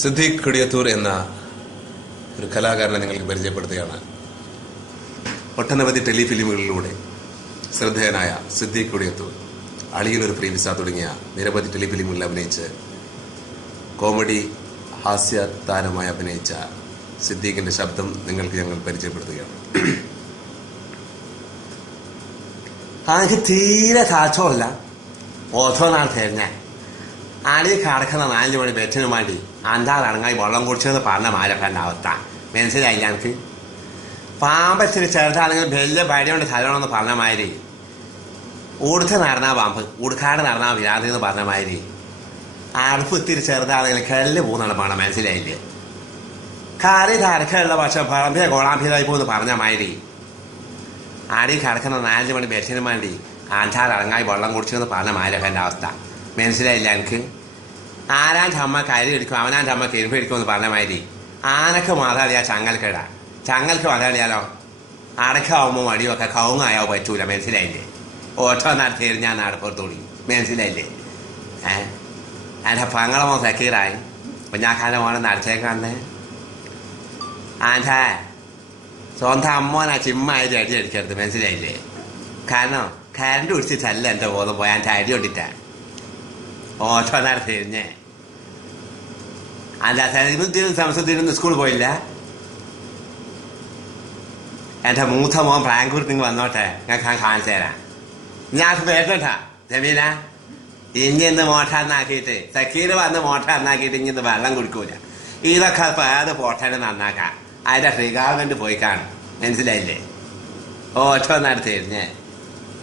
സിദ്ദീഖ് കൊടിയത്തൂർ എന്ന ഒരു കലാകാരനെ നിങ്ങൾക്ക് പരിചയപ്പെടുത്തുകയാണ്. ഒട്ടനവധി ടെലിഫിലിമുകളിലൂടെ ശ്രദ്ധേയനായ സിദ്ദീഖ് കൊടിയത്തൂർ അളിയിലൊരു പ്രീവിസ തുടങ്ങിയ നിരവധി ടെലിഫിലിമുകളിൽ അഭിനയിച്ച് കോമഡി ഹാസ്യ താരമായി അഭിനയിച്ച സിദ്ദീഖിന്റെ ശബ്ദം നിങ്ങൾക്ക് ഞങ്ങൾ പരിചയപ്പെടുത്തുകയാണ്. എനിക്ക് തീരെ സാധ്യമല്ല. ഓഥോന്നാണ് തരുന്നത് അടി കിടക്കുന്ന നാല് മണി ബെറ്റിന് വേണ്ടി അന്താറടങ്ങായി വെള്ളം കുടിച്ചെന്ന് പറഞ്ഞ മാരൊക്കെ എന്റെ അവസ്ഥ. മനസ്സിലായില്ല എനിക്ക് പാമ്പത്തിന് ചെറുതാണെങ്കിൽ വലിയ കൊണ്ട് തലണമെന്ന് പറഞ്ഞ മാതിരി. ഉടുത്ത് നടന്നാ പാമ്പ് ഉടുക്കാട് നടന്നാ വിരാതി എന്ന് പറഞ്ഞ മാതിരി. അടുപ്പ് ഇത്തിരി ചെറുതാണെങ്കിൽ കല്ല് പോകുന്നാണ് പണം മനസ്സിലായില്ലേ? കറി തരക്കുള്ള പക്ഷെ പറമ്പിയെ കോളാമ്പിയതായി പോകുന്നു പറഞ്ഞ മാതിരി. അടി കിടക്കുന്ന നാലഞ്ച് മണി ബെറ്റിന് വേണ്ടി അഞ്ചാറ് അടങ്ങായി വെള്ളം കുടിച്ചെന്ന് പറഞ്ഞ മാരൊക്കെ എന്റെ അവസ്ഥ. മനസ്സിലായില്ല എനിക്ക് ആരാന്റെ അമ്മ കരി എടുക്കും അവനാന്റെ അമ്മ കിരുമ്പ് എടുക്കുമെന്ന് പറഞ്ഞ മാതിരി. ആനക്ക് മാതാളിയാ ചങ്ങൽക്കട. ചങ്ങൽക്ക് മാതാളിയാലോ അടക്കാവുമ്പോൾ മടിയൊക്കെ കവുങ്ങായോ പറ്റൂല മനസ്സിലായില്ലേ? ഓട്ടോ നടത്തി ഞാൻ നടപ്പുറത്തോടി മനസ്സിലായില്ലേ? ഏ? എന്റെ പങ്ങളെ മോൻ സക്കീറായി. കാലം മോനെ നടത്തേക്കാന്ന് ആന്റെ സ്വന്തം അമ്മോനാ ചിമ്മായിട്ട് അടി അടിക്കരുത് മനസ്സിലായില്ലേ? കാരണം കരണ്ട് പിടിച്ചിട്ടല്ല എന്റെ ബോധം പോയാൻ അടി കൊണ്ടിട്ടാ കഴിഞ്ഞേ അല്ല സലിമുദ്ദീനും സംസദ്ദീനും സ്കൂളിൽ പോയില്ല. എന്റെ മൂത്ത മോൻ ബാംഗ്ലൂർ നിങ്ങൾ വന്നോട്ടെ. ഞാൻ കാണിച്ചു തരാം. ഞാൻ വേണ്ടട്ടാ ജമീല ഇനി ഇന്ന് മോട്ടാന്നാക്കിയിട്ട് സക്കീര് വന്ന് മോട്ടാന്നാക്കിയിട്ട് ഇനി ഇന്ന് വെള്ളം കുടിക്കൂല. ഇതൊക്കെ പേത് പോട്ടനെ നന്നാക്കാം. അതിന്റെ ശ്രീകാവിന്റെ പോയി കാണും. മനസ്സിലായില്ലേ? ഓട്ടോ നടത്തിയിരുന്നേ